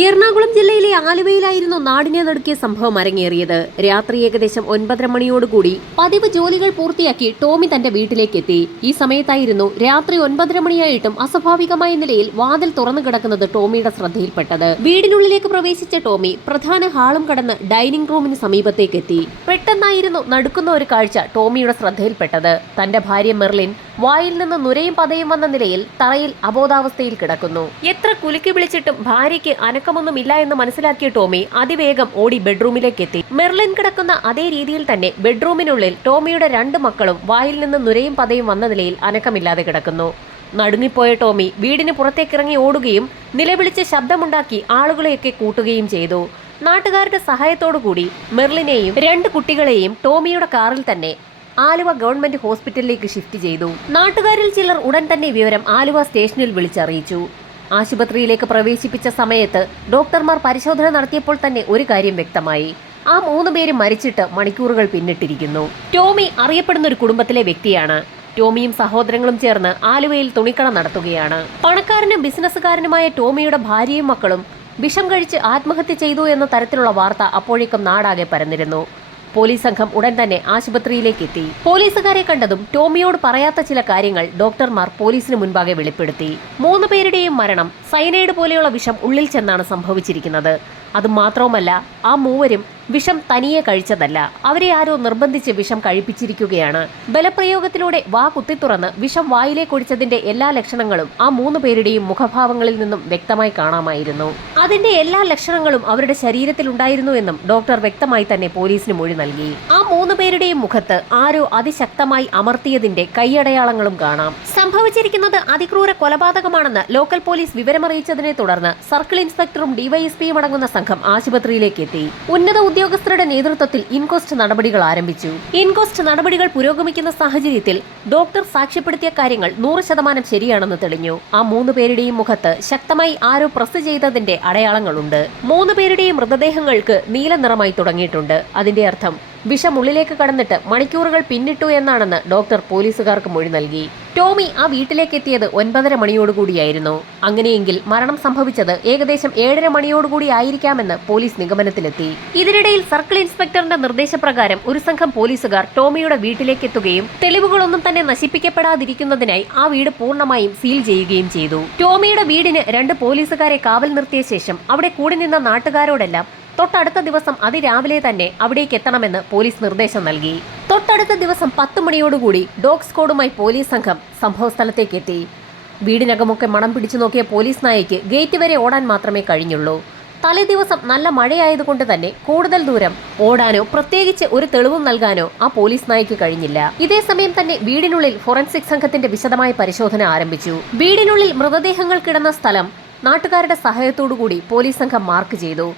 എറണാകുളം ജില്ലയിലെ ആലുവയിലായിരുന്നു നാടിനെ നടുക്കിയ സംഭവം അരങ്ങേറിയത്. രാത്രി ഏകദേശം 9:30 മണിയോടുകൂടി പതിവ് ജോലികൾ പൂർത്തിയാക്കി ടോമി തന്റെ വീട്ടിലേക്കെത്തി. ഈ സമയത്തായിരുന്നു രാത്രി 9:30 മണിയായിട്ടും അസ്വാഭാവികമായ നിലയിൽ വാതിൽ തുറന്നു കിടക്കുന്നത് ടോമിയുടെ ശ്രദ്ധയിൽപ്പെട്ടത്. വീടിനുള്ളിലേക്ക് പ്രവേശിച്ച ടോമി പ്രധാന ഹാളും കടന്ന് ഡൈനിങ് റൂമിന് സമീപത്തേക്കെത്തി. പെട്ടെന്നായിരുന്നു നടുക്കുന്ന ഒരു കാഴ്ച ടോമിയുടെ ശ്രദ്ധയിൽപ്പെട്ടത്. തന്റെ ഭാര്യ മെർലിൻ വായിൽ നിന്ന് നുരയും പതയും വന്ന നിലയിൽ തറയിൽ അബോധാവസ്ഥയിൽ കിടക്കുന്നു. എത്ര കുലുക്കി വിളിച്ചിട്ടും ഭാര്യയ്ക്ക് അനക്കമൊന്നുമില്ല എന്ന് മനസ്സിലാക്കിയ ടോമി അതിവേഗം ഓടി ബെഡ്റൂമിലേക്ക് എത്തി. മെർലിൻ കിടക്കുന്ന അതേ രീതിയിൽ തന്നെ ബെഡ്റൂമിനുള്ളിൽ ടോമിയുടെ 2 മക്കളും വായിൽ നിന്ന് നുരയും പതയും വന്ന നിലയിൽ അനക്കമില്ലാതെ കിടക്കുന്നു. നടുങ്ങിപ്പോയ ടോമി വീടിന് പുറത്തേക്കിറങ്ങി ഓടുകയും നിലവിളിച്ച് ശബ്ദമുണ്ടാക്കി ആളുകളെയൊക്കെ കൂട്ടുകയും ചെയ്തു. നാട്ടുകാരുടെ സഹായത്തോടുകൂടി മെർലിനെയും 2 കുട്ടികളെയും ടോമിയുടെ കാറിൽ തന്നെ ആലുവ ഗവൺമെന്റ് ഹോസ്പിറ്റലിലേക്ക് ഷിഫ്റ്റ് ചെയ്തു. നാട്ടുകാരിൽ ചിലർ ഉടൻ തന്നെ വിവരം ആലുവ സ്റ്റേഷനിൽ വിളിച്ചറിയിച്ചു. ആശുപത്രിയിലേക്ക് പ്രവേശിപ്പിച്ച സമയത്ത് ഡോക്ടർമാർ പരിശോധന നടത്തിയപ്പോൾ തന്നെ ഒരു കാര്യം വ്യക്തമായി. ആ 3 പേരും മരിച്ചിട്ട് മണിക്കൂറുകൾ പിന്നിട്ടിരിക്കുന്നു. ടോമി അറിയപ്പെടുന്ന ഒരു കുടുംബത്തിലെ വ്യക്തിയാണ്. ടോമിയും സഹോദരങ്ങളും ചേർന്ന് ആലുവയിൽ തുണിക്കട നടത്തുകയാണ്. പണക്കാരനും ബിസിനസ്സുകാരനുമായ ടോമിയുടെ ഭാര്യയും മക്കളും വിഷം കഴിച്ച് ആത്മഹത്യ ചെയ്തു എന്ന തരത്തിലുള്ള വാർത്ത അപ്പോഴേക്കും നാടാകെ പരന്നിരുന്നു. പോലീസ് സംഘം ഉടൻ തന്നെ ആശുപത്രിയിലേക്ക് എത്തി. പോലീസുകാരെ കണ്ടതും ടോമിയോട് പറയാത്ത ചില കാര്യങ്ങൾ ഡോക്ടർമാർ പോലീസിന് മുൻപാകെ വെളിപ്പെടുത്തി. 3 പേരുടെയും മരണം സയനൈഡ് പോലെയുള്ള വിഷം ഉള്ളിൽ ചെന്നാണ് സംഭവിച്ചിരിക്കുന്നത്. അതുമാത്രവുമല്ല, ആ 3 വിഷം തനിയെ കഴിച്ചതല്ല, അവരെ ആരോ നിർബന്ധിച്ച് വിഷം കഴിപ്പിച്ചിരിക്കുകയാണ്. ബലപ്രയോഗത്തിലൂടെ വാ കുത്തിത്തുറന്ന് വിഷം വായിലേക്കൊഴിച്ചതിന്റെ എല്ലാ ലക്ഷണങ്ങളും ആ 3 പേരുടെയും മുഖഭാവങ്ങളിൽ നിന്നും വ്യക്തമായി കാണാമായിരുന്നു. അതിന്റെ എല്ലാ ലക്ഷണങ്ങളും അവരുടെ ശരീരത്തിൽ ഉണ്ടായിരുന്നു എന്നും ഡോക്ടർ വ്യക്തമായി തന്നെ പോലീസിന് മൊഴി നൽകി. ആ 3 പേരുടെയും മുഖത്ത് ആരോ അതിശക്തമായി അമർത്തിയതിന്റെ കൈയടയാളങ്ങളും കാണാം. സംഭവിച്ചിരിക്കുന്നത് അതിക്രൂര കൊലപാതകമാണെന്ന് ലോക്കൽ പോലീസ് വിവരമറിയിച്ചതിനെ തുടർന്ന് സർക്കിൾ ഇൻസ്പെക്ടറും ഡിവൈഎസ്പിയും അടങ്ങുന്ന സംഘം ആശുപത്രിയിലേക്ക് എത്തി. ഉന്നത ഉദ്യോഗസ്ഥരുടെ നേതൃത്വത്തിൽ ഇൻക്വസ്റ്റ് നടപടികൾ ആരംഭിച്ചു. ഇൻക്വസ്റ്റ് നടപടികൾ പുരോഗമിക്കുന്ന സാഹചര്യത്തിൽ ഡോക്ടർ സാക്ഷ്യപ്പെടുത്തിയ കാര്യങ്ങൾ 100% ശരിയാണെന്ന് തെളിഞ്ഞു. ആ 3 പേരുടെയും മുഖത്ത് ശക്തമായി ആരോ പ്രസ് ചെയ്തതിന്റെ അടയാളങ്ങളുണ്ട്. 3 പേരുടെയും മൃതദേഹങ്ങൾക്ക് നീല നിറമായി തുടങ്ങിയിട്ടുണ്ട്. അതിന്റെ അർത്ഥം വിഷം ഉള്ളിലേക്ക് കടന്നിട്ട് മണിക്കൂറുകൾ പിന്നിട്ടു എന്നാണെന്ന് ഡോക്ടർ പോലീസുകാർക്ക് മൊഴി നൽകി. ടോമി ആ വീട്ടിലേക്ക് എത്തിയത് 9:30 മണിയോടുകൂടിയായിരുന്നു. അങ്ങനെയെങ്കിൽ മരണം സംഭവിച്ചത് ഏകദേശം 7:30 മണിയോടുകൂടി ആയിരിക്കാമെന്ന് പോലീസ് നിഗമനത്തിലെത്തി. ഇതിനിടയിൽ സർക്കിൾ ഇൻസ്പെക്ടറിന്റെ നിർദ്ദേശപ്രകാരം ഒരു സംഘം പോലീസുകാർ ടോമിയുടെ വീട്ടിലേക്ക് എത്തുകയും തെളിവുകളൊന്നും തന്നെ നശിപ്പിക്കപ്പെടാതിരിക്കുന്നതിനായി ആ വീട് പൂർണ്ണമായും സീൽ ചെയ്യുകയും ചെയ്തു. ടോമിയുടെ വീടിന് 2 പോലീസുകാരെ കാവൽ നിർത്തിയ ശേഷം അവിടെ കൂടി നിന്ന നാട്ടുകാരോടെല്ലാം തൊട്ടടുത്ത ദിവസം അതിരാവിലെ തന്നെ അവിടേക്ക് എത്തണമെന്ന് പോലീസ് നിർദ്ദേശം നൽകി. തൊട്ടടുത്ത ദിവസം 10 മണിയോടുകൂടി ഡോഗ് സ്ക്വാഡുമായി പോലീസ് സംഘം സംഭവസ്ഥലത്തേക്ക് എത്തി. വീടിനകമൊക്കെ മണം പിടിച്ചു നോക്കിയ പോലീസ് നായയ്ക്ക് ഗേറ്റ് വരെ ഓടാൻ മാത്രമേ കഴിഞ്ഞുള്ളൂ. തലേ ദിവസം നല്ല മഴയായതുകൊണ്ട് തന്നെ കൂടുതൽ ദൂരം ഓടാനോ പ്രത്യേകിച്ച് ഒരു തെളിവും നൽകാനോ ആ പോലീസ് നായയ്ക്ക് കഴിഞ്ഞില്ല. ഇതേസമയം തന്നെ വീടിനുള്ളിൽ ഫോറൻസിക് സംഘത്തിന്റെ വിശദമായ പരിശോധന ആരംഭിച്ചു. വീടിനുള്ളിൽ മൃതദേഹങ്ങൾ കിടന്ന സ്ഥലം നാട്ടുകാരുടെ സഹായത്തോടുകൂടി പോലീസ് സംഘം മാർക്ക് ചെയ്തു.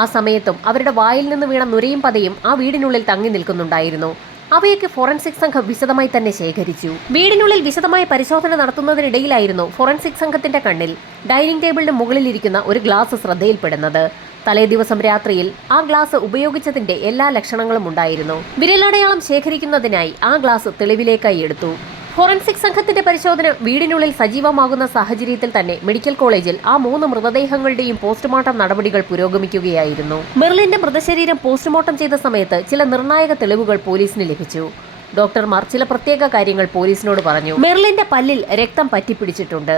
ആ സമയത്തും അവരുടെ വായിൽ നിന്ന് വീണ നുരയും പതയും ആ വീടിനുള്ളിൽ തങ്ങി നിൽക്കുന്നുണ്ടായിരുന്നു. അവയൊക്കെ ഫോറൻസിക് സംഘം വിശദമായി തന്നെ ശേഖരിച്ചു. വീടിനുള്ളിൽ വിശദമായ പരിശോധന നടത്തുന്നതിനിടയിലായിരുന്നു ഫോറൻസിക് സംഘത്തിന്റെ കണ്ണിൽ ഡൈനിങ് ടേബിളിന് മുകളിലിരിക്കുന്ന ഒരു ഗ്ലാസ് ശ്രദ്ധയിൽപ്പെടുന്നത്. തലേ ദിവസം രാത്രിയിൽ ആ ഗ്ലാസ് ഉപയോഗിച്ചതിന്റെ എല്ലാ ലക്ഷണങ്ങളും ഉണ്ടായിരുന്നു. വിരലടയാളം ശേഖരിക്കുന്നതിനായി ആ ഗ്ലാസ് തെളിവിലേക്കായി എടുത്തു. ഫോറൻസിക് സംഘത്തിന്റെ പരിശോധന വീടിനുള്ളിൽ സജീവമാകുന്ന സാഹചര്യത്തിൽ തന്നെ മെഡിക്കൽ കോളേജിൽ ആ 3 മൃതദേഹങ്ങളുടെയും പോസ്റ്റ്മോർട്ടം നടപടികൾ പുരോഗമിക്കുകയായിരുന്നു. മെർലിന്റെ മൃതശരീരം പോസ്റ്റ്മോർട്ടം ചെയ്ത സമയത്ത് ചില നിർണായക തെളിവുകൾ പോലീസിന് ലഭിച്ചു. ഡോക്ടർമാർ ചില പ്രത്യേക കാര്യങ്ങൾ പോലീസിനോട് പറഞ്ഞു. മെർലിന്റെ പല്ലിൽ രക്തം പറ്റിപ്പിടിച്ചിട്ടുണ്ട്.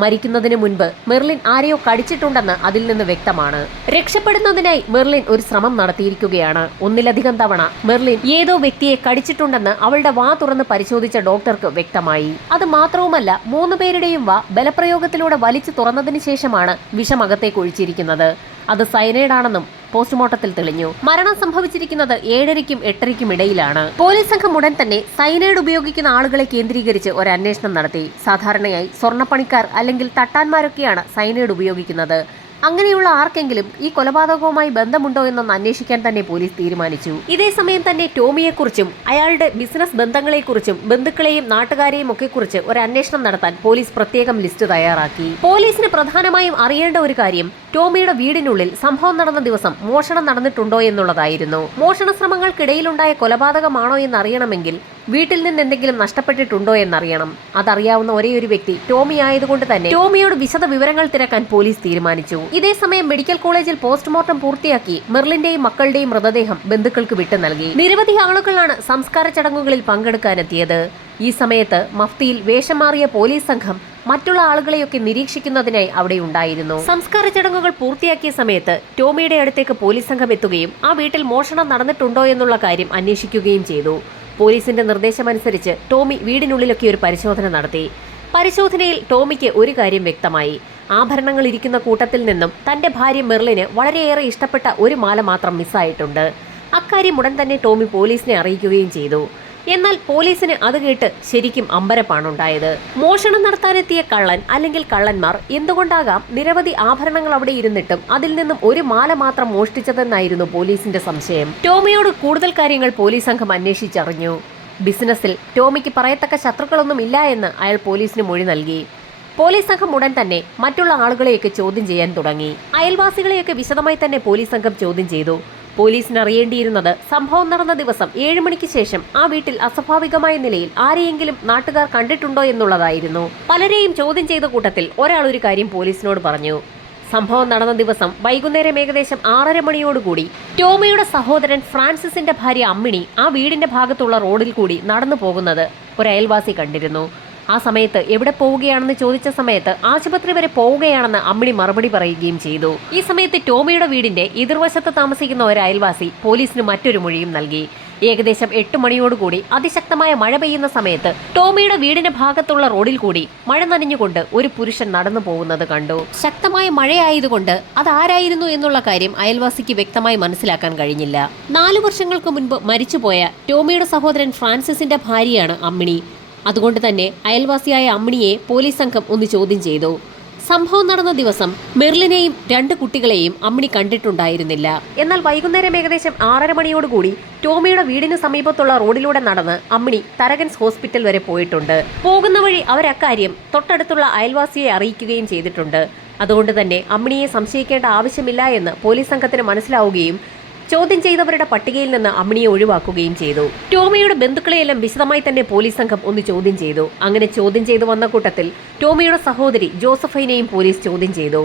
മരിക്കുന്നതിന് മുൻപ് മെർലിൻ ആരെയോ കടിച്ചിട്ടുണ്ടെന്ന് അതിൽ നിന്ന് വ്യക്തമാണ്. രക്ഷപ്പെടുന്നതിനായി മെർലിൻ ഒരു ശ്രമം നടത്തിയിരിക്കുകയാണ്. 1-ലധികം തവണ മെർലിൻ ഏതോ വ്യക്തിയെ കടിച്ചിട്ടുണ്ടെന്ന് അവളുടെ വാ തുറന്ന് പരിശോധിച്ച ഡോക്ടർക്ക് വ്യക്തമായി. അത് മാത്രവുമല്ല, 3 പേരുടെയും വാ ബലപ്രയോഗത്തിലൂടെ വലിച്ചു തുറന്നതിന് ശേഷമാണ് വിഷമകത്തേക്ക് ഒഴിച്ചിരിക്കുന്നത്. അത് സയനൈഡാണെന്നും പോസ്റ്റ്മോർട്ടത്തിൽ തെളിഞ്ഞു. മരണം സംഭവിച്ചിരിക്കുന്നത് 7:30-ക്കും 8:30-ക്കും ഇടയിലാണ്. പോലീസ് സംഘം ഉടൻ തന്നെ സയനൈഡ് ഉപയോഗിക്കുന്ന ആളുകളെ കേന്ദ്രീകരിച്ച് ഒരു അന്വേഷണം നടത്തി. സാധാരണയായി സ്വർണ്ണപ്പണിക്കാർ അല്ലെങ്കിൽ തട്ടാന്മാരൊക്കെയാണ് സയനൈഡ് ഉപയോഗിക്കുന്നത്. അങ്ങനെയുള്ള ആർക്കെങ്കിലും ഈ കൊലപാതകവുമായി ബന്ധമുണ്ടോ എന്നൊന്ന് അന്വേഷിക്കാൻ തന്നെ പോലീസ് തീരുമാനിച്ചു. ഇതേസമയം തന്നെ ടോമിയെക്കുറിച്ചും അയാളുടെ ബിസിനസ് ബന്ധങ്ങളെക്കുറിച്ചും ബന്ധുക്കളെയും നാട്ടുകാരെയും ഒക്കെ കുറിച്ച് ഒരു അന്വേഷണം നടത്താൻ പോലീസ് പ്രത്യേകം ലിസ്റ്റ് തയ്യാറാക്കി. പോലീസിന് പ്രധാനമായും അറിയേണ്ട ഒരു കാര്യം ടോമിയുടെ വീടിനുള്ളിൽ സംഭവം നടന്ന ദിവസം മോഷണം നടന്നിട്ടുണ്ടോ എന്നുള്ളതായിരുന്നു. മോഷണ ശ്രമങ്ങൾക്കിടയിലുണ്ടായ കൊലപാതകമാണോ എന്നറിയണമെങ്കിൽ വീട്ടിൽ നിന്ന് എന്തെങ്കിലും നഷ്ടപ്പെട്ടിട്ടുണ്ടോ എന്നറിയണം. അതറിയാവുന്ന ഒരേയൊരു വ്യക്തി ടോമി ആയതുകൊണ്ട് തന്നെ ടോമിയോട് വിശദ വിവരങ്ങൾ തിരക്കാൻ പോലീസ് തീരുമാനിച്ചു. ഇതേസമയം മെഡിക്കൽ കോളേജിൽ പോസ്റ്റ്മോർട്ടം പൂർത്തിയാക്കി മെർലിന്റെയും മക്കളുടെയും മൃതദേഹം ബന്ധുക്കൾക്ക് വിട്ടു നൽകി. നിരവധി ആളുകളാണ് സംസ്കാര ചടങ്ങുകളിൽ പങ്കെടുക്കാനെത്തിയത്. ഈ സമയത്ത് മഫ്തിയിൽ വേഷം മാറിയ പോലീസ് സംഘം മറ്റുള്ള ആളുകളെയൊക്കെ നിരീക്ഷിക്കുന്നതിനായി അവിടെ ഉണ്ടായിരുന്നു. സംസ്കാര ചടങ്ങുകൾ പൂർത്തിയാക്കിയ സമയത്ത് ടോമിയുടെ അടുത്തേക്ക് പോലീസ് സംഘം എത്തുകയും ആ വീട്ടിൽ മോഷണം നടന്നിട്ടുണ്ടോ എന്നുള്ള കാര്യം അന്വേഷിക്കുകയും ചെയ്തു. പോലീസിന്റെ നിർദ്ദേശമനുസരിച്ച് ടോമി വീടിനുള്ളിലൊക്കെ ഒരു പരിശോധന നടത്തി. പരിശോധനയിൽ ടോമിക്ക് ഒരു കാര്യം വ്യക്തമായി. ആഭരണങ്ങൾ ഇരിക്കുന്ന കൂട്ടത്തിൽ നിന്നും തന്റെ ഭാര്യ മെർലിന് വളരെയേറെ ഇഷ്ടപ്പെട്ട ഒരു മാല മാത്രം മിസ്സായിട്ടുണ്ട്. അക്കാര്യം ഉടൻ തന്നെ ടോമി പോലീസിനെ അറിയിക്കുകയും ചെയ്തു. എന്നാൽ പോലീസിന് അത് കേട്ട് ശരിക്കും അമ്പരപ്പാണുണ്ടായത്. മോഷണം നടത്താനെത്തിയ കള്ളൻ അല്ലെങ്കിൽ കള്ളന്മാർ എന്തുകൊണ്ടാകാം നിരവധി ആഭരണങ്ങൾ അവിടെ ഇരുന്നിട്ടും അതിൽ നിന്നും ഒരു മാല മാത്രം മോഷ്ടിച്ചതെന്നായിരുന്നു പോലീസിന്റെ സംശയം. ടോമിയോട് കൂടുതൽ കാര്യങ്ങൾ പോലീസ് സംഘം അന്വേഷിച്ചറിഞ്ഞു. ബിസിനസ്സിൽ ടോമിക്ക് പറയത്തക്ക ശത്രുക്കളൊന്നും ഇല്ല എന്ന് അയാൾ പോലീസിന് മൊഴി നൽകി. പോലീസ് സംഘം ഉടൻ തന്നെ മറ്റുള്ള ആളുകളെയൊക്കെ ചോദ്യം ചെയ്യാൻ തുടങ്ങി. അയൽവാസികളെയൊക്കെ വിശദമായി തന്നെ പോലീസ് സംഘം ചോദ്യം ചെയ്തു. പോലീസിന് അറിയേണ്ടിയിരുന്നത് സംഭവം നടന്ന ദിവസം 7 മണിക്ക് ശേഷം ആ വീട്ടിൽ അസ്വാഭാവികമായ നിലയിൽ ആരെയെങ്കിലും നാട്ടുകാർ കണ്ടിട്ടുണ്ടോ എന്നുള്ളതായിരുന്നു. പലരെയും ചോദ്യം ചെയ്ത കൂട്ടത്തിൽ ഒരാൾ ഒരു കാര്യം പോലീസിനോട് പറഞ്ഞു. സംഭവം നടന്ന ദിവസം വൈകുന്നേരം ഏകദേശം 6:30 മണിയോടുകൂടി ടോമിയുടെ സഹോദരൻ ഫ്രാൻസിസിന്റെ ഭാര്യ അമ്മിണി ആ വീടിന്റെ ഭാഗത്തുള്ള റോഡിൽ കൂടി നടന്നു പോകുന്നത് ഒരു അയൽവാസി കണ്ടിരുന്നു. ആ സമയത്ത് എവിടെ പോവുകയാണെന്ന് ചോദിച്ച സമയത്ത് ആശുപത്രി വരെ പോവുകയാണെന്ന് അമ്മിണി മറുപടി പറയുകയും ചെയ്തു. ഈ സമയത്ത് ടോമിയുടെ വീടിന്റെ എതിർവശത്ത് താമസിക്കുന്ന ഒരു അയൽവാസി പോലീസിന് മറ്റൊരു മൊഴിയും നൽകി. ഏകദേശം 8 മണിയോടുകൂടി അതിശക്തമായ മഴ പെയ്യുന്ന സമയത്ത് ടോമിയുടെ വീടിന്റെ ഭാഗത്തുള്ള റോഡിൽ കൂടി മഴ നനഞ്ഞുകൊണ്ട് ഒരു പുരുഷൻ നടന്നു പോകുന്നത് കണ്ടു. ശക്തമായ മഴയായതുകൊണ്ട് അതാരായിരുന്നു എന്നുള്ള കാര്യം അയൽവാസിക്ക് വ്യക്തമായി മനസ്സിലാക്കാൻ കഴിഞ്ഞില്ല. 4 വർഷങ്ങൾക്ക് മുൻപ് മരിച്ചുപോയ ടോമിയുടെ സഹോദരൻ ഫ്രാൻസിസിന്റെ ഭാര്യയാണ് അമ്മിണി. അതുകൊണ്ട് തന്നെ അയൽവാസിയായ അമ്മിണിയെ പോലീസ് സംഘം ഒന്ന് ചോദ്യം ചെയ്തു. സംഭവം നടന്ന ദിവസം മെർലിനെയും 2 കുട്ടികളെയും അമ്മിണി കണ്ടിട്ടുണ്ടായിരുന്നില്ല. എന്നാൽ വൈകുന്നേരം ഏകദേശം 6:30 മണിയോടുകൂടി ടോമിയുടെ വീടിന് സമീപത്തുള്ള റോഡിലൂടെ നടന്ന് അമ്മിണി തരകൻസ് ഹോസ്പിറ്റൽ വരെ പോയിട്ടുണ്ട്. പോകുന്ന വഴി അവരക്കാര്യം തൊട്ടടുത്തുള്ള അയൽവാസിയെ അറിയിക്കുകയും ചെയ്തിട്ടുണ്ട്. അതുകൊണ്ട് തന്നെ അമ്മിണിയെ സംശയിക്കേണ്ട ആവശ്യമില്ല എന്ന് പോലീസ് സംഘത്തിന് മനസ്സിലാവുകയും ചോദ്യം ചെയ്തവരുടെ പട്ടികയിൽ നിന്ന് അമ്മിണിയെ ഒഴിവാക്കുകയും ചെയ്തു. ടോമിയുടെ ബന്ധുക്കളെയെല്ലാം വിശദമായി തന്നെ പോലീസ് സംഘം ഒന്ന് ചോദ്യം ചെയ്തു. അങ്ങനെ ചോദ്യം ചെയ്തു വന്ന കൂട്ടത്തിൽ ടോമിയുടെ സഹോദരി ജോസഫൈനെയും പോലീസ് ചോദ്യം ചെയ്തു.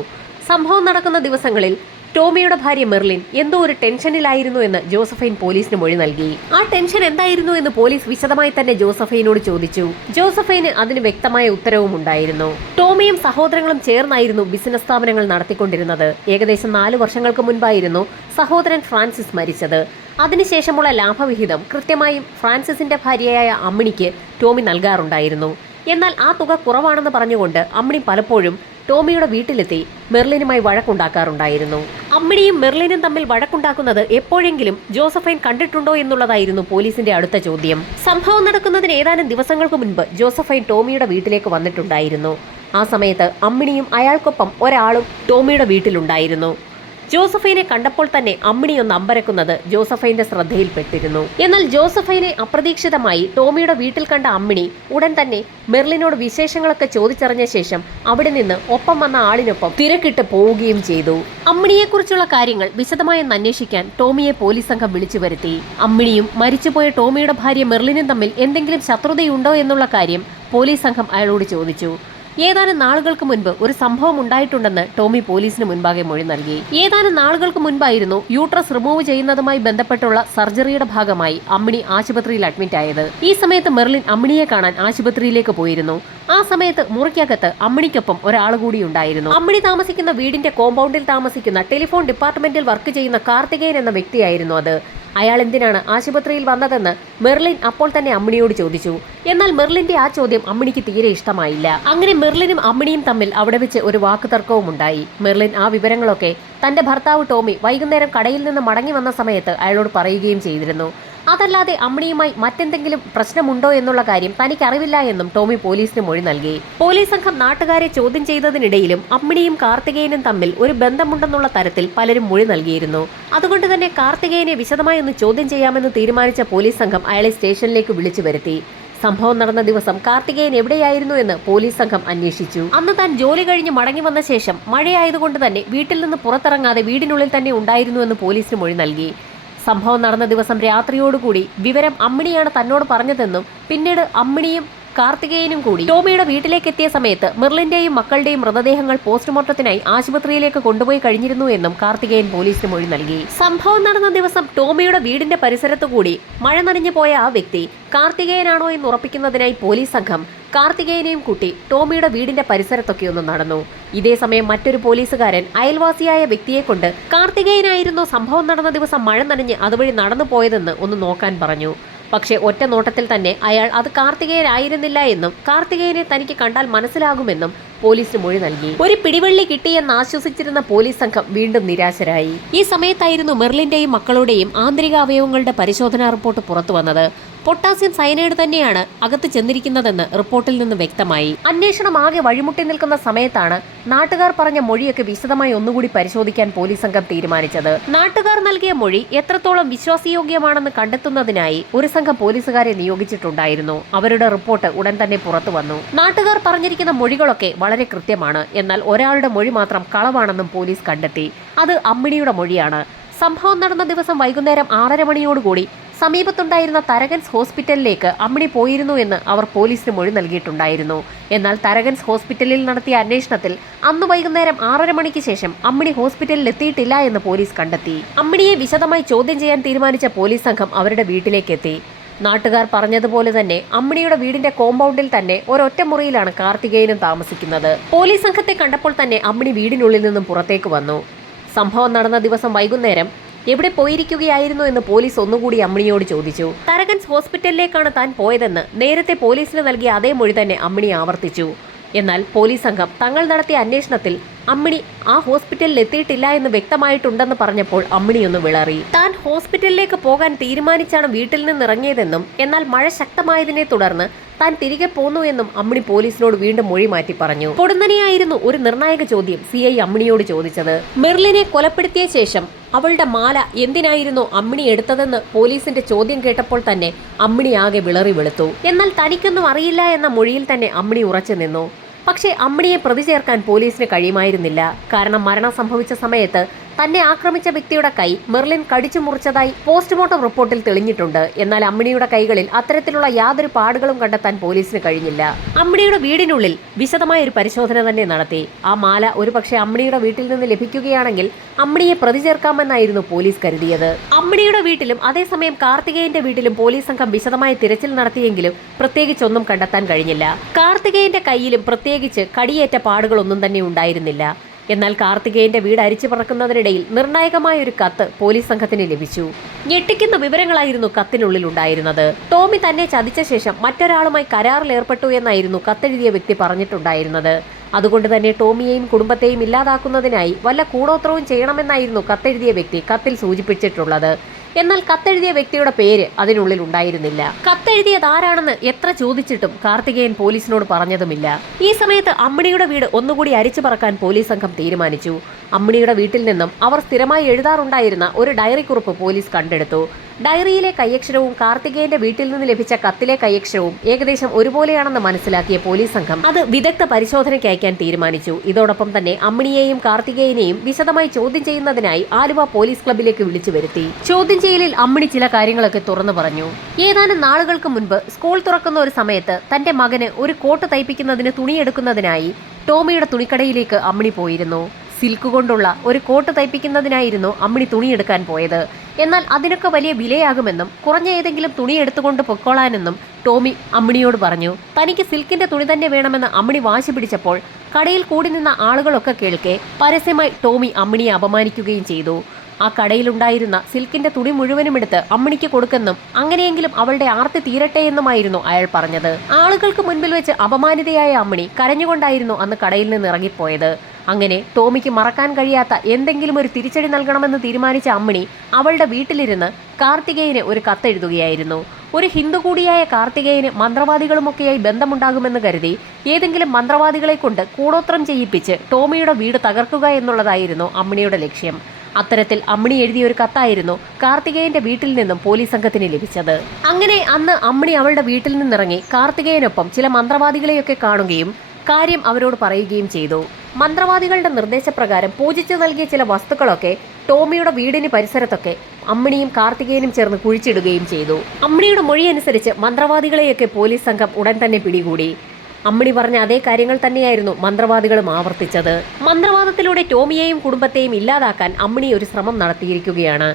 സംഭവം നടക്കുന്ന ദിവസങ്ങളിൽ ടോമിയുടെ ഭാര്യ മെർലിൻ എന്തോ ഒരു ടെൻഷനിലായിരുന്നു എന്ന് ജോസഫൈൻ പോലീസിന് മൊഴി നൽകി. ആ ടെൻഷൻ എന്തായിരുന്നു എന്ന് പോലീസ് വിശദമായി തന്നെ ജോസഫൈനോട് ചോദിച്ചു. ജോസഫൈന് അതിന് വ്യക്തമായ ഉത്തരവും ഉണ്ടായിരുന്നു. ടോമിയും സഹോദരങ്ങളും ചേർന്നായിരുന്നു ബിസിനസ് സ്ഥാപനങ്ങൾ നടത്തിക്കൊണ്ടിരുന്നത്. ഏകദേശം 4 വർഷങ്ങൾക്ക് മുൻപായിരുന്നു സഹോദരൻ ഫ്രാൻസിസ് മരിച്ചത്. അതിനുശേഷമുള്ള ലാഭവിഹിതം കൃത്യമായും ഫ്രാൻസിസിന്റെ ഭാര്യയായ അമ്മിണിക്ക് ടോമി നൽകാറുണ്ടായിരുന്നു. എന്നാൽ ആ തുക കുറവാണെന്ന് പറഞ്ഞുകൊണ്ട് അമ്മിണി പലപ്പോഴും ടോമിയുടെ വീട്ടിലെത്തി മെർലിനുമായി വഴക്കുണ്ടാക്കാറുണ്ടായിരുന്നു. അമ്മിണിയും മെർലിനും തമ്മിൽ വഴക്കുണ്ടാക്കുന്നത് എപ്പോഴെങ്കിലും ജോസഫൈൻ കണ്ടിട്ടുണ്ടോ എന്നുള്ളതായിരുന്നു പോലീസിന്റെ അടുത്ത ചോദ്യം. സംഭവം നടക്കുന്നതിന് ഏതാനും ദിവസങ്ങൾക്ക് മുൻപ് ജോസഫൈൻ ടോമിയുടെ വീട്ടിലേക്ക് വന്നിട്ടുണ്ടായിരുന്നു. ആ സമയത്ത് അമ്മിണിയും അയാൾക്കൊപ്പം ഒരാളും ടോമിയുടെ വീട്ടിലുണ്ടായിരുന്നു. ജോസഫൈനെ കണ്ടപ്പോൾ തന്നെ അമ്മിണി ഒന്ന് അമ്പരക്കുന്നത് ജോസഫൈന്റെ ശ്രദ്ധയിൽപ്പെട്ടിരുന്നു. എന്നാൽ ജോസഫൈനെ അപ്രതീക്ഷിതമായി ടോമിയുടെ വീട്ടിൽ കണ്ട അമ്മിണി ഉടൻ തന്നെ മെർലിനോട് വിശേഷങ്ങളൊക്കെ ചോദിച്ചറിഞ്ഞ ശേഷം അവിടെ നിന്ന് ഒപ്പം വന്ന ആളിനൊപ്പം തിരക്കിട്ട് പോവുകയും ചെയ്തു. അമ്മിണിയെക്കുറിച്ചുള്ള കാര്യങ്ങൾ വിശദമായി അന്വേഷിക്കാൻ ടോമിയെ പോലീസ് സംഘം വിളിച്ചു വരുത്തി. അമ്മിണിയും മരിച്ചുപോയ ടോമിയുടെ ഭാര്യ മെർലിനും തമ്മിൽ എന്തെങ്കിലും ശത്രുതയുണ്ടോ എന്നുള്ള കാര്യം പോലീസ് സംഘം അയാളോട് ചോദിച്ചു. ഏതാനും നാളുകൾക്ക് മുൻപ് ഒരു സംഭവം ഉണ്ടായിട്ടുണ്ടെന്ന് ടോമി പോലീസിന് മുൻപാകെ മൊഴി നൽകി. ഏതാനും നാളുകൾക്ക് മുൻപായിരുന്നു യൂട്രസ് റിമൂവ് ചെയ്യുന്നതുമായി ബന്ധപ്പെട്ടുള്ള സർജറിയുടെ ഭാഗമായി അമ്മിണി ആശുപത്രിയിൽ അഡ്മിറ്റ് ആയത്. ഈ സമയത്ത് മെർലിൻ അമ്മിണിയെ കാണാൻ ആശുപത്രിയിലേക്ക് പോയിരുന്നു. ആ സമയത്ത് മുറിക്കകത്ത് അമ്മിണിക്കൊപ്പം ഒരാൾ കൂടി ഉണ്ടായിരുന്നു. അമ്മിണി താമസിക്കുന്ന വീടിന്റെ കോമ്പൗണ്ടിൽ താമസിക്കുന്ന ടെലിഫോൺ ഡിപ്പാർട്ട്മെന്റിൽ വർക്ക് ചെയ്യുന്ന കാർത്തികേയൻ എന്ന വ്യക്തിയായിരുന്നു അത്. അയാൾ എന്തിനാണ് ആശുപത്രിയിൽ വന്നതെന്ന് മെർലിൻ അപ്പോൾ തന്നെ അമ്മിണിയോട് ചോദിച്ചു. എന്നാൽ മെർലിന്റെ ആ ചോദ്യം അമ്മിണിക്ക് തീരെ ഇഷ്ടമായില്ല. അങ്ങനെ മെർലിനും അമ്മിണിയും തമ്മിൽ അവിടെ വെച്ച് ഒരു വാക്കുതർക്കവും ഉണ്ടായി. മെർലിൻ ആ വിവരങ്ങളൊക്കെ തന്റെ ഭർത്താവ് ടോമി വൈകുന്നേരം കടയിൽ നിന്ന് മടങ്ങി വന്ന സമയത്ത് അയാളോട് പറയുകയും ചെയ്തിരുന്നു. അതല്ലാതെ അമ്മിണിയുമായി മറ്റെന്തെങ്കിലും പ്രശ്നമുണ്ടോ എന്നുള്ള കാര്യം തനിക്കറിവില്ല എന്നും ടോമി പോലീസിന് മൊഴി നൽകി. പോലീസ് സംഘം നാട്ടുകാരെ ചോദ്യം ചെയ്തതിനിടയിലും അമ്മിണിയും കാർത്തികേയനും തമ്മിൽ ഒരു ബന്ധമുണ്ടെന്നുള്ള തരത്തിൽ പലരും മൊഴി നൽകിയിരുന്നു. അതുകൊണ്ട് തന്നെ കാർത്തികേയനെ വിശദമായി ഒന്ന് ചോദ്യം ചെയ്യാമെന്ന് തീരുമാനിച്ച പോലീസ് സംഘം അയാളെ സ്റ്റേഷനിലേക്ക് വിളിച്ചു വരുത്തി. സംഭവം നടന്ന ദിവസം കാർത്തികേയൻ എവിടെയായിരുന്നു എന്ന് പോലീസ് സംഘം അന്വേഷിച്ചു. അന്ന് താൻ ജോലി കഴിഞ്ഞ് മടങ്ങി വന്ന ശേഷം മഴയായതുകൊണ്ട് തന്നെ വീട്ടിൽ നിന്ന് പുറത്തിറങ്ങാതെ വീടിനുള്ളിൽ തന്നെ ഉണ്ടായിരുന്നുവെന്ന് പോലീസിന് മൊഴി നൽകി. സംഭവം നടന്ന ദിവസം രാത്രിയോടുകൂടി വിവരം അമ്മിണിയാണ് തന്നോട് പറഞ്ഞതെന്നും പിന്നീട് അമ്മിണിയും കാർത്തികേയനും കൂടി ടോമിയുടെ വീട്ടിലേക്ക് എത്തിയ സമയത്ത് മെർലിന്റെയും മക്കളുടെയും മൃതദേഹങ്ങൾ പോസ്റ്റ്മോർട്ടത്തിനായി ആശുപത്രിയിലേക്ക് കൊണ്ടുപോയി കഴിഞ്ഞിരുന്നു എന്നും കാർത്തികേയൻ പോലീസിന് മൊഴി നൽകി. സംഭവം നടന്ന ദിവസം ടോമിയുടെ വീടിന്റെ പരിസരത്തുകൂടി മഴ നനഞ്ഞു പോയ ആ വ്യക്തി കാർത്തികേയനാണോ എന്ന് ഉറപ്പിക്കുന്നതിനായി പോലീസ് സംഘം കാർത്തികേയനെയും കൂട്ടി ടോമിയുടെ വീടിന്റെ പരിസരത്തൊക്കെ ഒന്ന് നടന്നു. ഇതേസമയം മറ്റൊരു പോലീസുകാരൻ അയൽവാസിയായ വ്യക്തിയെ കൊണ്ട് കാർത്തികേയനായിരുന്നു സംഭവം നടന്ന ദിവസം മഴ നനഞ്ഞ് അതുവഴി നടന്നു പോയതെന്ന് ഒന്ന് നോക്കാൻ പറഞ്ഞു. പക്ഷേ ഒറ്റ നോട്ടത്തിൽ തന്നെ അയാൾ അത് കാർത്തികേയനായിരുന്നില്ല എന്നും കാർത്തികേയനെ തനിക്ക് കണ്ടാൽ മനസ്സിലാകുമെന്നും പോലീസിന് മൊഴി നൽകി. ഒരു പിടിവള്ളി കിട്ടിയെന്ന് ആശ്വസിച്ചിരുന്ന പോലീസ് സംഘം വീണ്ടും നിരാശരായി. ഈ സമയത്തായിരുന്നു മെർലിന്റെയും മക്കളുടെയും ആന്തരിക അവയവങ്ങളുടെ പരിശോധനാ റിപ്പോർട്ട് പുറത്തു വന്നത്. പൊട്ടാസ്യം സയനൈഡ് തന്നെയാണ് അകത്ത് ചെന്നിരിക്കുന്നതെന്ന് റിപ്പോർട്ടിൽ നിന്ന് വ്യക്തമായി. അന്വേഷണം ആകെ വഴിമുട്ടി നിൽക്കുന്ന സമയത്താണ് നാട്ടുകാർ പറഞ്ഞ മൊഴിയൊക്കെ വിശദമായി ഒന്നുകൂടി പരിശോധിക്കാൻ പോലീസ് സംഘം തീരുമാനിച്ചത്. നാട്ടുകാർ നൽകിയ മൊഴി എത്രത്തോളം വിശ്വാസയോഗ്യമാണെന്ന് കണ്ടെത്തുന്നതിനായി ഒരു സംഘം പോലീസുകാരെ നിയോഗിച്ചിട്ടുണ്ടായിരുന്നു. അവരുടെ റിപ്പോർട്ട് ഉടൻ തന്നെ പുറത്തു വന്നു. നാട്ടുകാർ പറഞ്ഞിരിക്കുന്ന മൊഴികളൊക്കെ വളരെ കൃത്യമാണ്. എന്നാൽ ഒരാളുടെ മൊഴി മാത്രം കളവാണെന്നും പോലീസ് കണ്ടെത്തി. അത് അമ്മിണിയുടെ മൊഴിയാണ്. സംഭവം നടന്ന ദിവസം വൈകുന്നേരം 6:30 മണിയോടുകൂടി സമീപത്തുണ്ടായിരുന്ന തരകൻസ് ഹോസ്പിറ്റലിലേക്ക് അമ്മിണി പോയിരുന്നു എന്ന് അവർ പോലീസിന് മൊഴി നൽകിയിട്ടുണ്ടായിരുന്നു. എന്നാൽ തരകൻസ് ഹോസ്പിറ്റലിൽ നടത്തിയ അന്വേഷണത്തിൽ അന്ന് വൈകുന്നേരം 6:30 മണിക്ക് ശേഷം അമ്മിണി ഹോസ്പിറ്റലിൽ എത്തിയിട്ടില്ല എന്ന് പോലീസ് കണ്ടെത്തി. അമ്മിണിയെ വിശദമായി ചോദ്യം ചെയ്യാൻ തീരുമാനിച്ച പോലീസ് സംഘം അവരുടെ വീട്ടിലേക്ക് എത്തി. നാട്ടുകാർ പറഞ്ഞതുപോലെ തന്നെ അമ്മിണിയുടെ വീടിന്റെ കോമ്പൗണ്ടിൽ തന്നെ ഒരൊറ്റ മുറിയിലാണ് കാർത്തികേയനും താമസിക്കുന്നത്. പോലീസ് സംഘത്തെ കണ്ടപ്പോൾ തന്നെ അമ്മിണി വീടിനുള്ളിൽ നിന്നും പുറത്തേക്ക് വന്നു. സംഭവം നടന്ന ദിവസം വൈകുന്നേരം എവിടെ പോയിരിക്കുകയായിരുന്നു എന്ന് പോലീസ് ഒന്നുകൂടി അമ്മിണിയോട് ചോദിച്ചു. തരകൻസ് ഹോസ്പിറ്റലിലേക്കാണ് താൻ പോയതെന്ന് നേരത്തെ പോലീസിന് നൽകിയ അതേ മൊഴി തന്നെ അമ്മിണി ആവർത്തിച്ചു. എന്നാൽ പോലീസ് സംഘം തങ്ങൾ നടത്തിയ അന്വേഷണത്തിൽ അമ്മിണി ആ ഹോസ്പിറ്റലിൽ എത്തിയിട്ടില്ല എന്ന് വ്യക്തമായിട്ടുണ്ടെന്ന് പറഞ്ഞപ്പോൾ അമ്മിണിയൊന്ന് വിളറി. താൻ ഹോസ്പിറ്റലിലേക്ക് പോകാൻ തീരുമാനിച്ചാണ് വീട്ടിൽ നിന്നിറങ്ങിയതെന്നും എന്നാൽ മഴ ശക്തമായതിനെ തുടർന്ന് താൻ തിരികെ പോന്നു എന്നും അമ്മിണി പോലീസിനോട് വീണ്ടും മൊഴി മാറ്റി പറഞ്ഞു. പൊടുന്നനെയായിരുന്നു ഒരു നിർണായക ചോദ്യം CI അമ്മിണിയോട് ചോദിച്ചത്. മെർലിനെ കൊലപ്പെടുത്തിയ ശേഷം അവളുടെ മാല എന്തിനായിരുന്നു അമ്മിണി എടുത്തതെന്ന് പോലീസിന്റെ ചോദ്യം കേട്ടപ്പോൾ തന്നെ അമ്മിണി ആകെ വിളറി വെളുത്തു. എന്നാൽ തനിക്കൊന്നും അറിയില്ല എന്ന മൊഴിയിൽ തന്നെ അമ്മിണി ഉറച്ചു നിന്നു. പക്ഷേ അമ്മിണിയെ പ്രതി ചേർക്കാൻ പോലീസിന് കഴിയുമായിരുന്നില്ല. കാരണം മരണം സംഭവിച്ച സമയത്ത് തന്നെ ആക്രമിച്ച വ്യക്തിയുടെ കൈ മെർലിൻ കടിച്ചു മുറിച്ചതായി പോസ്റ്റ്മോർട്ടം റിപ്പോർട്ടിൽ തെളിഞ്ഞിട്ടുണ്ട്. എന്നാൽ അമ്മിണിയുടെ കൈകളിൽ അത്തരത്തിലുള്ള യാതൊരു പാടുകളും കണ്ടെത്താൻ പോലീസിന് കഴിഞ്ഞില്ല. അമ്മിണിയുടെ വീടിനുള്ളിൽ വിശദമായ ഒരു പരിശോധന തന്നെ നടത്തി. ആ മാല ഒരുപക്ഷെ അമ്മിണിയുടെ വീട്ടിൽ നിന്ന് ലഭിക്കുകയാണെങ്കിൽ അമ്മിണിയെ പ്രതി ചേർക്കാമെന്നായിരുന്നു പോലീസ് കരുതിയത്. അമ്മിണിയുടെ വീട്ടിലും അതേസമയം കാർത്തികേയന്റെ വീട്ടിലും പോലീസ് സംഘം വിശദമായ തിരച്ചിൽ നടത്തിയെങ്കിലും പ്രത്യേകിച്ചൊന്നും കണ്ടെത്താൻ കഴിഞ്ഞില്ല. കാർത്തികേയന്റെ കൈയിലും പ്രത്യേകിച്ച് കടിയേറ്റ പാടുകളൊന്നും തന്നെ ഉണ്ടായിരുന്നില്ല. എന്നാൽ കാർത്തികേയന്റെ വീട് അരിച്ചു പറക്കുന്നതിനിടയിൽ നിർണായകമായ ഒരു കത്ത് പോലീസ് സംഘത്തിന് ലഭിച്ചു. ഞെട്ടിക്കുന്ന വിവരങ്ങളായിരുന്നു കത്തിനുള്ളിൽ ഉണ്ടായിരുന്നത്. ടോമി തന്നെ ചതിച്ച ശേഷം മറ്റൊരാളുമായി കരാറിൽ ഏർപ്പെട്ടു എന്നായിരുന്നു കത്തെഴുതിയ വ്യക്തി പറഞ്ഞിട്ടുണ്ടായിരുന്നത്. അതുകൊണ്ട് തന്നെ ടോമിയെയും കുടുംബത്തെയും ഇല്ലാതാക്കുന്നതിനായി വല്ല കൂടോത്രവും ചെയ്യണമെന്നായിരുന്നു കത്തെഴുതിയ വ്യക്തി കത്തിൽ സൂചിപ്പിച്ചിട്ടുള്ളത്. എന്നാൽ കത്തെഴുതിയ വ്യക്തിയുടെ പേര് അതിനുള്ളിൽ ഉണ്ടായിരുന്നില്ല. കത്തെഴുതിയത് ആരാണെന്ന് എത്ര ചോദിച്ചിട്ടും കാർത്തികേയൻ പോലീസിനോട് പറഞ്ഞതുമില്ല. ഈ സമയത്ത് അമ്മിണിയുടെ വീട് ഒന്നുകൂടി അരിച്ചു പറക്കാൻ പോലീസ് സംഘം തീരുമാനിച്ചു. അമ്മിണിയുടെ വീട്ടിൽ നിന്നും അവർ സ്ഥിരമായി എഴുതാറുണ്ടായിരുന്ന ഒരു ഡയറി കുറിപ്പ് പോലീസ് കണ്ടെടുത്തു. ഡയറിയിലെ കൈയക്ഷരവും കാർത്തികേയന്റെ വീട്ടിൽ നിന്ന് ലഭിച്ച കത്തിലെ കൈയക്ഷരവും ഏകദേശം ഒരുപോലെയാണെന്ന് മനസ്സിലാക്കിയ പോലീസ് സംഘം അത് വിദഗ്ധ പരിശോധനയ്ക്ക് അയക്കാൻ തീരുമാനിച്ചു. ഇതോടൊപ്പം തന്നെ അമ്മിണിയെയും കാർത്തികേയനെയും വിശദമായി ചോദ്യം ചെയ്യുന്നതിനായി ആലുവ പോലീസ് ക്ലബിലേക്ക് വിളിച്ചു വരുത്തി. ചോദ്യം ചെയ്യലിൽ അമ്മിണി ചില കാര്യങ്ങളൊക്കെ തുറന്നു പറഞ്ഞു. ഏതാനും നാളുകൾക്ക് മുൻപ് സ്കൂൾ തുറക്കുന്ന ഒരു സമയത്ത് തന്റെ മകന് ഒരു കോട്ട് തയ്പ്പിക്കുന്നതിന് തുണിയെടുക്കുന്നതിനായി ടോമിയുടെ തുണിക്കടയിലേക്ക് അമ്മിണി പോയിരുന്നു. സിൽക്ക് കൊണ്ടുള്ള ഒരു കോട്ട് തയ്പ്പിക്കുന്നതിനായിരുന്നു അമ്മിണി തുണിയെടുക്കാൻ പോയത്. എന്നാൽ അതിനൊക്കെ വലിയ വിലയാകുമെന്നും കുറഞ്ഞ ഏതെങ്കിലും തുണി എടുത്തുകൊണ്ട് പൊക്കോളാനെന്നും ടോമി അമ്മിണിയോട് പറഞ്ഞു. തനിക്ക് സിൽക്കിന്റെ തുണി തന്നെ വേണമെന്ന് അമ്മിണി വാശി പിടിച്ചപ്പോൾ കടയിൽ കൂടി നിന്ന ആളുകളൊക്കെ കേൾക്കെ പരസ്യമായി ടോമി അമ്മിണിയെ അപമാനിക്കുകയും ചെയ്തു. ആ കടയിലുണ്ടായിരുന്ന സിൽക്കിന്റെ തുണി മുഴുവനും എടുത്ത് അമ്മിണിക്ക് കൊടുക്കെന്നും അങ്ങനെയെങ്കിലും അവളുടെ ആർത്തി തീരട്ടെ എന്നുമായിരുന്നു അയാൾ പറഞ്ഞത്. ആളുകൾക്ക് മുൻപിൽ വെച്ച് അപമാനിതയായ അമ്മിണി കരഞ്ഞുകൊണ്ടായിരുന്നു അന്ന് കടയിൽ നിന്ന് ഇറങ്ങിപ്പോയത്. അങ്ങനെ ടോമിക്ക് മറക്കാൻ കഴിയാത്ത എന്തെങ്കിലും ഒരു തിരിച്ചടി നൽകണമെന്ന് തീരുമാനിച്ച അമ്മിണി അവളുടെ വീട്ടിലിരുന്ന് കാർത്തികേയന് ഒരു കത്തെഴുതുകയായിരുന്നു. ഒരു ഹിന്ദു കൂടിയായ കാർത്തികേയന് മന്ത്രവാദികളുമൊക്കെയായി ബന്ധമുണ്ടാകുമെന്ന് കരുതി ഏതെങ്കിലും മന്ത്രവാദികളെ കൊണ്ട് കൂടോത്രം ചെയ്യിപ്പിച്ച് ടോമിയുടെ വീട് തകർക്കുക എന്നുള്ളതായിരുന്നു അമ്മിണിയുടെ ലക്ഷ്യം. അത്തരത്തിൽ അമ്മിണി എഴുതിയ ഒരു കത്തായിരുന്നു കാർത്തികേയന്റെ വീട്ടിൽ നിന്നും പോലീസ് സംഘത്തിന് ലഭിച്ചത്. അങ്ങനെ അന്ന് അമ്മിണി അവളുടെ വീട്ടിൽ നിന്നിറങ്ങി കാർത്തികേയനൊപ്പം ചില മന്ത്രവാദികളെയൊക്കെ കാണുകയും കാര്യം അവരോട് പറയുകയും ചെയ്തു. മന്ത്രവാദികളുടെ നിർദ്ദേശപ്രകാരം പൂജിച്ചു നൽകിയ ചില വസ്തുക്കളൊക്കെ ടോമിയുടെ വീടിന് പരിസരത്തൊക്കെ അമ്മിണിയും കാർത്തികേയനും ചേർന്ന് കുഴിച്ചിടുകയും ചെയ്തു. അമ്മിണിയുടെ മൊഴി അനുസരിച്ച് മന്ത്രവാദികളെയൊക്കെ പോലീസ് സംഘം ഉടൻ തന്നെ പിടികൂടി. അമ്മിണി പറഞ്ഞ അതേ കാര്യങ്ങൾ തന്നെയായിരുന്നു മന്ത്രവാദികളും ആവർത്തിച്ചത്. മന്ത്രവാദത്തിലൂടെ ടോമിയെയും കുടുംബത്തെയും ഇല്ലാതാക്കാൻ അമ്മിണി ഒരു ശ്രമം നടത്തിയിരിക്കുകയാണ്.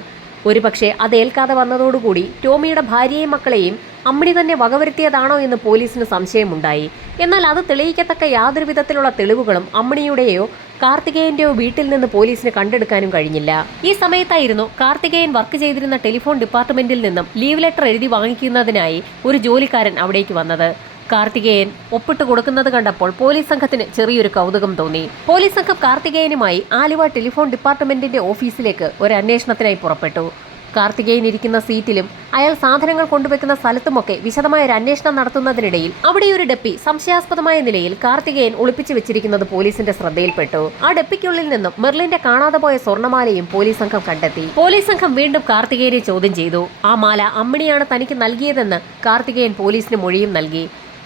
ഒരുപക്ഷെ അത് ഏൽക്കാതെ വന്നതോടുകൂടി ടോമിയുടെ ഭാര്യയെയും മക്കളെയും അമ്മിണി തന്നെ വകവരുത്തിയതാണോ എന്ന് പോലീസിന് സംശയമുണ്ടായി. എന്നാൽ അത് തെളിയിക്കത്തക്ക യാതൊരു വിധത്തിലുള്ള തെളിവുകളും അമ്മിണിയുടെയോ കാർത്തികേയന്റെയോ വീട്ടിൽ നിന്ന് പോലീസിന് കണ്ടെടുക്കാനും കഴിഞ്ഞില്ല. ഈ സമയത്തായിരുന്നു കാർത്തികേയൻ വർക്ക് ചെയ്തിരുന്ന ടെലിഫോൺ ഡിപ്പാർട്ട്മെന്റിൽ നിന്നും ലീവ് ലെറ്റർ എഴുതി വാങ്ങിക്കുന്നതിനായി ഒരു ജോലിക്കാരൻ അവിടേക്ക് വന്നത്. കാർത്തികേയൻ ഒപ്പിട്ട് കൊടുക്കുന്നത് കണ്ടപ്പോൾ പോലീസ് സംഘത്തിന് ചെറിയൊരു കൗതുകം തോന്നി. പോലീസ് സംഘം കാർത്തികേയനുമായി ആലുവ ടെലിഫോൺ ഡിപ്പാർട്ട്മെന്റിന്റെ ഓഫീസിലേക്ക് ഒരു അന്വേഷണത്തിനായി പുറപ്പെട്ടു. കാർത്തികേയൻ ഇരിക്കുന്ന സീറ്റിലും അയാൾ സാധനങ്ങൾ കൊണ്ടുവെക്കുന്ന സ്ഥലത്തുമൊക്കെ വിശദമായ ഒരു അന്വേഷണം നടത്തുന്നതിനിടയിൽ അവിടെ ഒരു ഡെപ്പി സംശയാസ്പദമായ നിലയിൽ കാർത്തികേയൻ ഒളിപ്പിച്ചു വെച്ചിരിക്കുന്നത് പോലീസിന്റെ ശ്രദ്ധയിൽപ്പെട്ടു. ആ ഡെപ്പിക്കുള്ളിൽ നിന്നും മെർലിന്റെ കാണാതെ പോയ സ്വർണ്ണമാലയും പോലീസ് സംഘം കണ്ടെത്തി. പോലീസ് സംഘം വീണ്ടും കാർത്തികേയനെ ചോദ്യം ചെയ്തു. ആ മാല അമ്മിണിയാണ് തനിക്ക് നൽകിയതെന്ന് കാർത്തികേയൻ പോലീസിന് മൊഴിയും നൽകി.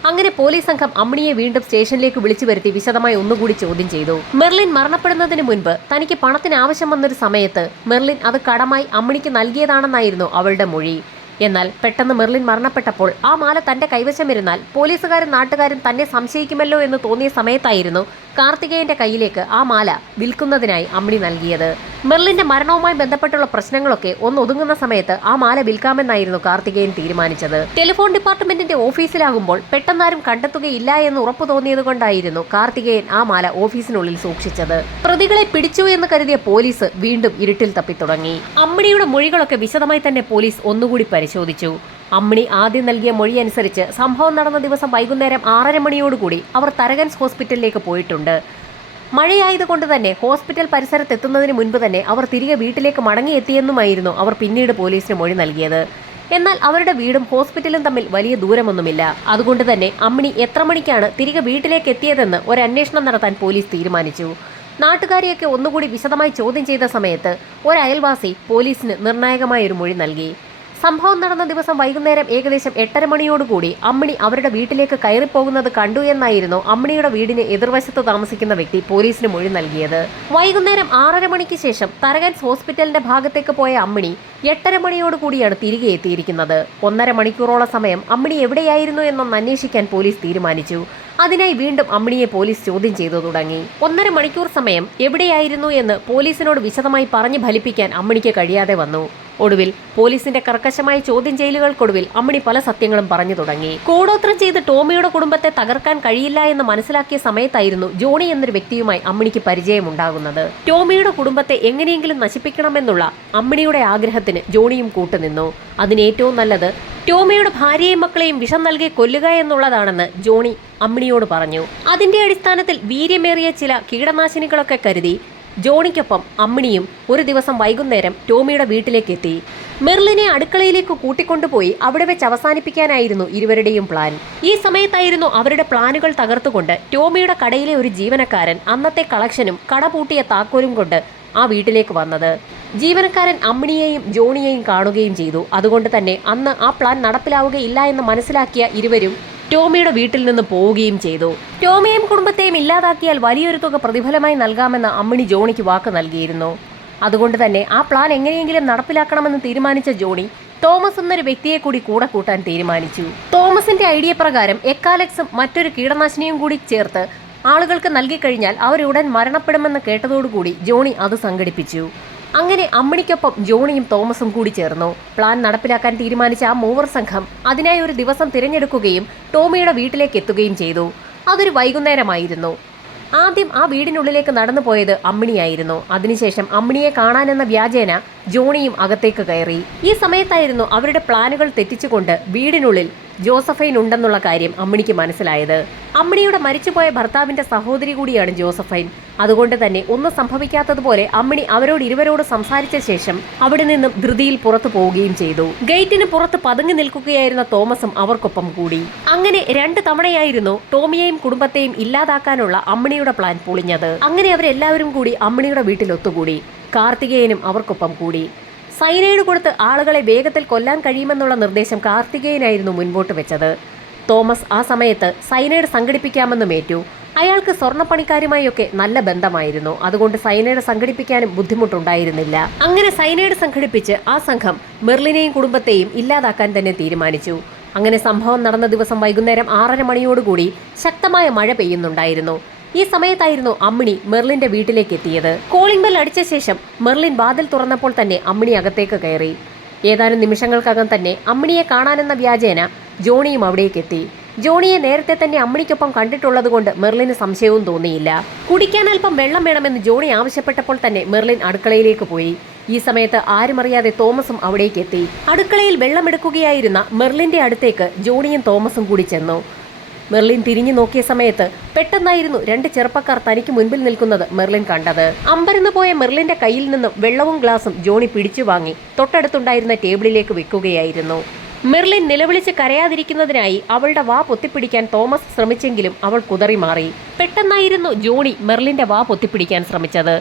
അങ്ങനെ പോലീസ് സംഘം അമ്മിണിയെ വീണ്ടും സ്റ്റേഷനിലേക്ക് വിളിച്ചു വരുത്തി വിശദമായി ഒന്നുകൂടി ചോദ്യം ചെയ്തു. മെർലിൻ മരണപ്പെടുന്നതിന് മുൻപ് തനിക്ക് പണത്തിന് ആവശ്യം വന്നൊരു സമയത്ത് മെർലിൻ അത് കടമായി അമ്മിണിക്ക് നൽകിയതാണെന്നായിരുന്നു അവളുടെ മൊഴി. എന്നാൽ പെട്ടെന്ന് മെർലിൻ മരണപ്പെട്ടപ്പോൾ ആ മാല തന്റെ കൈവശമിരുന്നാൽ പോലീസുകാരും നാട്ടുകാരും തന്നെ സംശയിക്കുമല്ലോ എന്ന് തോന്നിയ സമയത്തായിരുന്നു കാർത്തികേയന്റെ കയ്യിലേക്ക് ആ മാല വിൽക്കുന്നതിനായി അമ്മിണി നൽകിയത്. മെർലിന്റെ മരണവുമായി ബന്ധപ്പെട്ടുള്ള പ്രശ്നങ്ങളൊക്കെ ഒന്ന് ഒതുങ്ങുന്ന സമയത്ത് ആ മാല വിൽക്കാമെന്നായിരുന്നു കാർത്തികേയൻ തീരുമാനിച്ചത്. ടെലിഫോൺ ഡിപ്പാർട്ട്മെന്റിന്റെ ഓഫീസിലാകുമ്പോൾ പെട്ടെന്നാരും കണ്ടെത്തുകയില്ല എന്ന് ഉറപ്പു തോന്നിയത് കൊണ്ടായിരുന്നു കാർത്തികേയൻ ആ മാല ഓഫീസിനുള്ളിൽ സൂക്ഷിച്ചത്. പ്രതികളെ പിടിച്ചു എന്ന് കരുതിയ പോലീസ് വീണ്ടും ഇരുട്ടിൽ തപ്പി തുടങ്ങി. അമ്മിണിയുടെ മൊഴികളൊക്കെ വിശദമായി തന്നെ പോലീസ് ഒന്നുകൂടി പരിശോധിച്ചു. അമ്മിണി ആദ്യം നൽകിയ മൊഴി അനുസരിച്ച് സംഭവം നടന്ന ദിവസം വൈകുന്നേരം 6:30 മണിയോടുകൂടി അവർ തരകൻസ് ഹോസ്പിറ്റലിലേക്ക് പോയിട്ടുണ്ട്. മഴയായതുകൊണ്ട് തന്നെ ഹോസ്പിറ്റൽ പരിസരത്തെത്തുന്നതിന് മുൻപ് തന്നെ അവർ തിരികെ വീട്ടിലേക്ക് മടങ്ങിയെത്തിയെന്നുമായിരുന്നു അവർ പിന്നീട് പോലീസിന് മൊഴി നൽകിയത്. എന്നാൽ അവരുടെ വീടും ഹോസ്പിറ്റലും തമ്മിൽ വലിയ ദൂരമൊന്നുമില്ല. അതുകൊണ്ട് തന്നെ അമ്മിണി എത്ര മണിക്കാണ് തിരികെ വീട്ടിലേക്ക് എത്തിയതെന്ന് ഒരു അന്വേഷണം നടത്താൻ പോലീസ് തീരുമാനിച്ചു. നാട്ടുകാരെയൊക്കെ ഒന്നുകൂടി വിശദമായി ചോദ്യം ചെയ്ത സമയത്ത് ഒരു അയൽവാസി പോലീസിന് നിർണായകമായ ഒരു മൊഴി നൽകി. സംഭവം നടന്ന ദിവസം വൈകുന്നേരം ഏകദേശം 8:30 മണിയോടുകൂടി അമ്മിണി അവരുടെ വീട്ടിലേക്ക് കയറിപ്പോകുന്നത് കണ്ടു എന്നായിരുന്നു അമ്മിണിയുടെ വീടിന് എതിർവശത്ത് താമസിക്കുന്ന വ്യക്തി പോലീസിന് മൊഴി നൽകിയത്. വൈകുന്നേരം 6:30 മണിക്ക് ശേഷം തരകൻസ് ഹോസ്പിറ്റലിന്റെ ഭാഗത്തേക്ക് പോയ അമ്മിണി 8:30 മണിയോടുകൂടിയാണ് തിരികെ എത്തിയിരിക്കുന്നത്. 1.5 മണിക്കൂറോളം സമയം അമ്മിണി എവിടെയായിരുന്നു എന്നൊന്ന് അന്വേഷിക്കാൻ പോലീസ് തീരുമാനിച്ചു. അതിനായി വീണ്ടും അമ്മിണിയെ പോലീസ് ചോദ്യം ചെയ്തു തുടങ്ങി. 1.5 മണിക്കൂർ സമയം എവിടെയായിരുന്നു എന്ന് പോലീസിനോട് വിശദമായി പറഞ്ഞു ഫലിപ്പിക്കാൻ അമ്മിണിക്ക് കഴിയാതെ വന്നു. ഒടുവിൽ പോലീസിന്റെ കർക്കശമായ ചോദ്യം ചെയ്യലുകൾക്കൊടുവിൽ അമ്മിണി പല സത്യങ്ങളും പറഞ്ഞു തുടങ്ങി. കൂടോത്രം ചെയ്ത് ടോമിയുടെ കുടുംബത്തെ തകർക്കാൻ കഴിയില്ല എന്ന് മനസ്സിലാക്കിയ സമയത്തായിരുന്നു ജോണി എന്നൊരു വ്യക്തിയുമായി അമ്മിണിക്ക് പരിചയമുണ്ടാകുന്നത്. ടോമിയുടെ കുടുംബത്തെ എങ്ങനെയെങ്കിലും നശിപ്പിക്കണമെന്നുള്ള അമ്മിണിയുടെ ആഗ്രഹത്തിന് ജോണിയും കൂട്ടുനിന്നു. അതിന് ഏറ്റവും നല്ലത് ടോമിയുടെ ഭാര്യയെയും മക്കളെയും വിഷം നൽകി കൊല്ലുക എന്നുള്ളതാണെന്ന് ജോണി അമ്മിണിയോട് പറഞ്ഞു. അതിന്റെ അടിസ്ഥാനത്തിൽ വീര്യമേറിയ ചില കീടനാശിനികളൊക്കെ കരുതി ജോണിക്കൊപ്പം അമ്മിണിയും ഒരു ദിവസം വൈകുന്നേരം ടോമിയുടെ വീട്ടിലേക്ക് എത്തി. മെർലിനെ അടുക്കളയിലേക്ക് കൂട്ടിക്കൊണ്ടുപോയി അവിടെ വെച്ച് അവസാനിപ്പിക്കാനായിരുന്നു ഇരുവരുടെയും പ്ലാൻ. ഈ സമയത്തായിരുന്നു അവരുടെ പ്ലാനുകൾ തകർത്തുകൊണ്ട് ടോമിയുടെ കടയിലെ ഒരു ജീവനക്കാരൻ അന്നത്തെ കളക്ഷനും കട പൂട്ടിയ താക്കോലും കൊണ്ട് ആ വീട്ടിലേക്ക് വന്നത്. ജീവനക്കാരൻ അമ്മിണിയെയും ജോണിയെയും കാണുകയും ചെയ്തു. അതുകൊണ്ട് തന്നെ അന്ന് ആ പ്ലാൻ നടപ്പിലാവുകയില്ല എന്ന് മനസ്സിലാക്കിയ ഇരുവരും ടോമിയുടെ വീട്ടിൽ നിന്ന് പോവുകയും ചെയ്തു. ടോമിയെയും കുടുംബത്തെയും ഇല്ലാതാക്കിയാൽ വലിയൊരു തുക പ്രതിഫലമായി നൽകാമെന്ന് അമ്മിണി ജോണിക്ക് വാക്ക് നൽകിയിരുന്നു. അതുകൊണ്ട് തന്നെ ആ പ്ലാൻ എങ്ങനെയെങ്കിലും നടപ്പിലാക്കണമെന്ന് തീരുമാനിച്ച ജോണി തോമസ് എന്നൊരു വ്യക്തിയെ കൂടി കൂടെ കൂട്ടാൻ തീരുമാനിച്ചു. തോമസിന്റെ ഐഡിയ പ്രകാരം എക്കാലക്സും മറ്റൊരു കീടനാശിനിയും കൂടി ചേർത്ത് ആളുകൾക്ക് നൽകിക്കഴിഞ്ഞാൽ അവരുടൻ മരണപ്പെടുമെന്ന് കേട്ടതോടുകൂടി ജോണി അത് സംഘടിപ്പിച്ചു. അങ്ങനെ അമ്മിണിക്കൊപ്പം ജോണിയും തോമസും കൂടി ചേർന്നു. പ്ലാൻ നടപ്പിലാക്കാൻ തീരുമാനിച്ച ആ മൂവർ സംഘം അതിനായി ഒരു ദിവസം തിരഞ്ഞെടുക്കുകയും ടോമിയുടെ വീട്ടിലേക്ക് എത്തുകയും ചെയ്തു. അതൊരു വൈകുന്നേരമായിരുന്നു. ആദ്യം ആ വീടിനുള്ളിലേക്ക് നടന്നു പോയത് അമ്മിണിയായിരുന്നു. അതിനുശേഷം അമ്മിണിയെ കാണാനെന്ന വ്യാജേന ജോണിയും അകത്തേക്ക് കയറി. ഈ സമയത്തായിരുന്നു അവരുടെ പ്ലാനുകൾ തെറ്റിച്ചുകൊണ്ട് വീടിനുള്ളിൽ ജോസഫൈൻ ഉണ്ടെന്നുള്ള കാര്യം അമ്മിണിക്ക് മനസ്സിലായത്. അമ്മിണിയുടെ മരിച്ചുപോയ ഭർത്താവിന്റെ സഹോദരി കൂടിയാണ് ജോസഫൈൻ. അതുകൊണ്ട് തന്നെ ഒന്നും സംഭവിക്കാത്തതുപോലെ അമ്മിണി അവരോട് ഇരുവരോട് സംസാരിച്ച ശേഷം അവിടെ നിന്നും ധൃതിയിൽ പുറത്തു പോവുകയും ചെയ്തു. ഗേറ്റിന് പുറത്ത് പതുങ്ങി നിൽക്കുകയായിരുന്ന തോമസും അവർക്കൊപ്പം കൂടി. അങ്ങനെ 2 തവണയായിരുന്നു ടോമിയെയും കുടുംബത്തെയും ഇല്ലാതാക്കാനുള്ള അമ്മിണിയുടെ പ്ലാൻ പൊളിഞ്ഞത്. അങ്ങനെ അവരെല്ലാവരും കൂടി അമ്മിണിയുടെ വീട്ടിൽ ഒത്തുകൂടി. കാർത്തികേയനും അവർക്കൊപ്പം കൂടി. സൈനൈഡ് കൊടുത്ത് ആളുകളെ വേഗത്തിൽ കൊല്ലാൻ കഴിയുമെന്നുള്ള നിർദ്ദേശം കാർത്തികേയനായിരുന്നു മുൻപോട്ട് വെച്ചത്. തോമസ് ആ സമയത്ത് സൈനൈഡ് സംഘടിപ്പിക്കാമെന്നും ഏറ്റു. അയാൾക്ക് സ്വർണ്ണപ്പണിക്കാരുമായൊക്കെ നല്ല ബന്ധമായിരുന്നു. അതുകൊണ്ട് സൈനൈഡ് സംഘടിപ്പിക്കാനും ബുദ്ധിമുട്ടുണ്ടായിരുന്നില്ല. അങ്ങനെ സൈനൈഡ് സംഘടിപ്പിച്ച് ആ സംഘം മെർലിനെയും കുടുംബത്തെയും ഇല്ലാതാക്കാൻ തന്നെ തീരുമാനിച്ചു. അങ്ങനെ സംഭവം നടന്ന ദിവസം വൈകുന്നേരം 6:30 മണിയോടുകൂടി ശക്തമായ മഴ പെയ്യുന്നുണ്ടായിരുന്നു. ഈ സമയത്തായിരുന്നു അമ്മിണി മെർലിന്റെ വീട്ടിലേക്ക് എത്തിയത്. കോളിംഗ് ബെൽ അടിച്ച ശേഷം മെർലിൻ വാതിൽ തുറന്നപ്പോൾ തന്നെ അമ്മിണി അകത്തേക്ക് കയറി. ഏതാനും നിമിഷങ്ങൾക്കകം തന്നെ അമ്മിണിയെ കാണാനെന്ന വ്യാജേന ജോണിയും അവിടേക്ക് എത്തി. ജോണിയെ നേരത്തെ തന്നെ അമ്മിണിക്കൊപ്പം കണ്ടിട്ടുള്ളത് കൊണ്ട് മെർലിന് സംശയവും തോന്നിയില്ല. കുടിക്കാൻ അല്പം വെള്ളം വേണമെന്ന് ജോണി ആവശ്യപ്പെട്ടപ്പോൾ തന്നെ മെർലിൻ അടുക്കളയിലേക്ക് പോയി. ഈ സമയത്ത് ആരുമറിയാതെ തോമസും അവിടേക്ക് എത്തി. അടുക്കളയിൽ വെള്ളമെടുക്കുകയായിരുന്ന മെർലിന്റെ അടുത്തേക്ക് ജോണിയും തോമസും കൂടി ചെന്നു. മെർലിൻ തിരിഞ്ഞു നോക്കിയ സമയത്ത് പെട്ടെന്നായിരുന്നു 2 ചെറുപ്പക്കാർ തനിക്ക് മുൻപിൽ നിൽക്കുന്നത് മെർലിൻ കണ്ടത്. അമ്പരന്ന് പോയ മെർലിന്റെ കയ്യിൽ നിന്നും വെള്ളവും ഗ്ലാസും ജോണി പിടിച്ചു വാങ്ങി തൊട്ടടുത്തുണ്ടായിരുന്ന ടേബിളിലേക്ക് വെക്കുകയായിരുന്നു. മെർലിൻ നിലവിളിച്ച് കരയാതിരിക്കുന്നതിനായി അവളുടെ വാ പൊത്തിപ്പിടിക്കാൻ തോമസ് ശ്രമിച്ചെങ്കിലും അവൾ കുതറി മാറി. പെട്ടെന്നായിരുന്നു ജോണി മെർലിന്റെ വാ പൊത്തിപ്പിടിക്കാൻ ശ്രമിച്ചത്.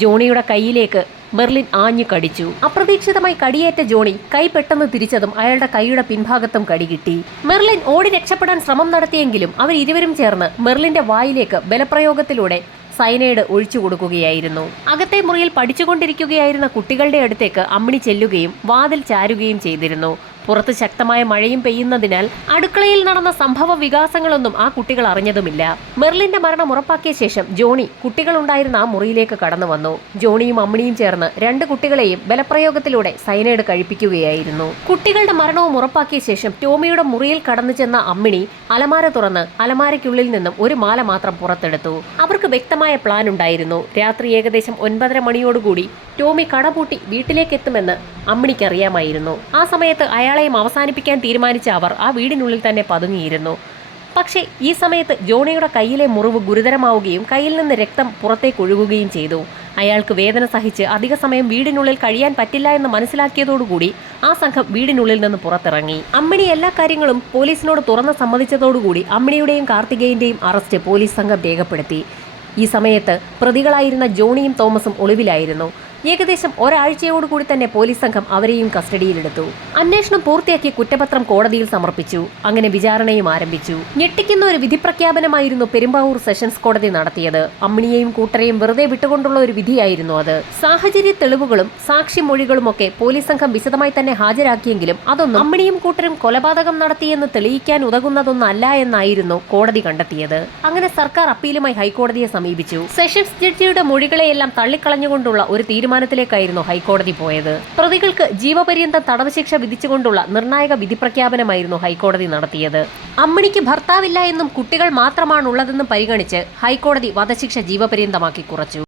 ജോണിയുടെ കൈയിലേക്ക് മെർലിൻ ആഞ്ഞു കടിച്ചു. അപ്രതീക്ഷിതമായി കടിയേറ്റ ജോണി കൈ പെട്ടെന്ന് തിരിച്ചതും അയാളുടെ കൈയുടെ പിൻഭാഗത്തും കടി കിട്ടി. മെർലിൻ ഓടി രക്ഷപ്പെടാൻ ശ്രമം നടത്തിയെങ്കിലും അവരിരുവരും ചേർന്ന് മെർലിന്റെ വായിലേക്ക് ബലപ്രയോഗത്തിലൂടെ സൈനൈഡ് ഒഴിച്ചു കൊടുക്കുകയായിരുന്നു. അകത്തെ മുറിയിൽ പഠിച്ചുകൊണ്ടിരിക്കുകയായിരുന്ന കുട്ടികളുടെ അടുത്തേക്ക് അമ്മിണി ചെല്ലുകയും വാതിൽ ചാരുകയും ചെയ്തിരുന്നു. പുറത്ത് ശക്തമായ മഴയും പെയ്യുന്നതിനാൽ അടുക്കളയിൽ നടന്ന സംഭവ വികാസങ്ങളൊന്നും ആ കുട്ടികൾ അറിഞ്ഞതുമില്ല. മെർലിന്റെ മരണം ഉറപ്പാക്കിയ ശേഷം ജോണി കുട്ടികളുണ്ടായിരുന്ന ആ മുറിയിലേക്ക് കടന്നു വന്നു. ജോണിയും അമ്മിണിയും ചേർന്ന് 2 കുട്ടികളെയും ബലപ്രയോഗത്തിലൂടെ സൈനൈഡ് കഴിപ്പിക്കുകയായിരുന്നു. കുട്ടികളുടെ മരണവും ഉറപ്പാക്കിയ ശേഷം ടോമിയുടെ മുറിയിൽ കടന്നു ചെന്ന അമ്മിണി അലമാര തുറന്ന് അലമാരയ്ക്കുള്ളിൽ നിന്നും ഒരു മാല മാത്രം പുറത്തെടുത്തു. അവർക്ക് വ്യക്തമായ പ്ലാൻ ഉണ്ടായിരുന്നു. രാത്രി ഏകദേശം 9:30 മണിയോടുകൂടി ടോമി കടപൂട്ടി വീട്ടിലേക്കെത്തുമെന്ന് അമ്മിണിക്കറിയാമായിരുന്നു. ആ സമയത്ത് അയാളെയും അവസാനിപ്പിക്കാൻ തീരുമാനിച്ച അവർ ആ വീടിനുള്ളിൽ തന്നെ പതുങ്ങിയിരുന്നു. പക്ഷേ ഈ സമയത്ത് ജോണിയുടെ കയ്യിലെ മുറിവ് ഗുരുതരമാവുകയും കയ്യിൽ നിന്ന് രക്തം പുറത്തേക്ക് ഒഴുകുകയും ചെയ്തു. അയാൾക്ക് വേദന സഹിച്ച് അധിക സമയം വീടിനുള്ളിൽ കഴിയാൻ പറ്റില്ല എന്ന് മനസ്സിലാക്കിയതോടുകൂടി ആ സംഘം വീടിനുള്ളിൽ നിന്ന് പുറത്തിറങ്ങി. അമ്മിണി എല്ലാ കാര്യങ്ങളും പോലീസിനോട് തുറന്ന് സമ്മതിച്ചതോടുകൂടി അമ്മിണിയുടെയും കാർത്തികേയന്റെയും അറസ്റ്റ് പോലീസ് സംഘം രേഖപ്പെടുത്തി. ഈ സമയത്ത് പ്രതികളായിരുന്ന ജോണിയും തോമസും ഒളിവിലായിരുന്നു. ഏകദേശം ഒരാഴ്ചയോടുകൂടി തന്നെ പോലീസ് സംഘം അവരെയും കസ്റ്റഡിയിലെടുത്തു. അന്വേഷണം പൂർത്തിയാക്കി കുറ്റപത്രം കോടതിയിൽ സമർപ്പിച്ചു. അങ്ങനെ വിചാരണയും ആരംഭിച്ചു. ഞെട്ടിക്കുന്ന ഒരു വിധി പ്രഖ്യാപനമായിരുന്നു പെരുമ്പാവൂർ സെഷൻസ് കോടതി നടത്തിയത്. അമ്മിണിയെയും കൂട്ടരെയും വെറുതെ വിട്ടുകൊണ്ടുള്ള ഒരു വിധിയായിരുന്നു അത്. സാഹചര്യ തെളിവുകളും സാക്ഷിമൊഴികളുമൊക്കെ പോലീസ് സംഘം വിശദമായി തന്നെ ഹാജരാക്കിയെങ്കിലും അതൊന്നും അമ്മിണിയും കൂട്ടരും കൊലപാതകം നടത്തിയെന്ന് തെളിയിക്കാൻ ഉതകുന്നതൊന്നല്ല എന്നായിരുന്നു കോടതി കണ്ടെത്തിയത്. അങ്ങനെ സർക്കാർ അപ്പീലുമായി ഹൈക്കോടതിയെ സമീപിച്ചു. സെഷൻസ് ജഡ്ജിയുടെ മൊഴികളെയെല്ലാം തള്ളിക്കളഞ്ഞുകൊണ്ടുള്ള ഒരു തീരുമാനത്തിലേക്കായിരുന്നു ഹൈക്കോടതി പോയത്. പ്രതികൾക്ക് ജീവപര്യന്തം തടവ് ശിക്ഷ വിധിച്ചുകൊണ്ടുള്ള നിർണായക വിധി പ്രഖ്യാപനമായിരുന്നു ഹൈക്കോടതി നടത്തിയത്. അമ്മിണിക്ക് ഭർത്താവില്ല എന്നും കുട്ടികൾ മാത്രമാണുള്ളതെന്നും പരിഗണിച്ച് ഹൈക്കോടതി വധശിക്ഷ ജീവപര്യന്തമാക്കി കുറച്ചു.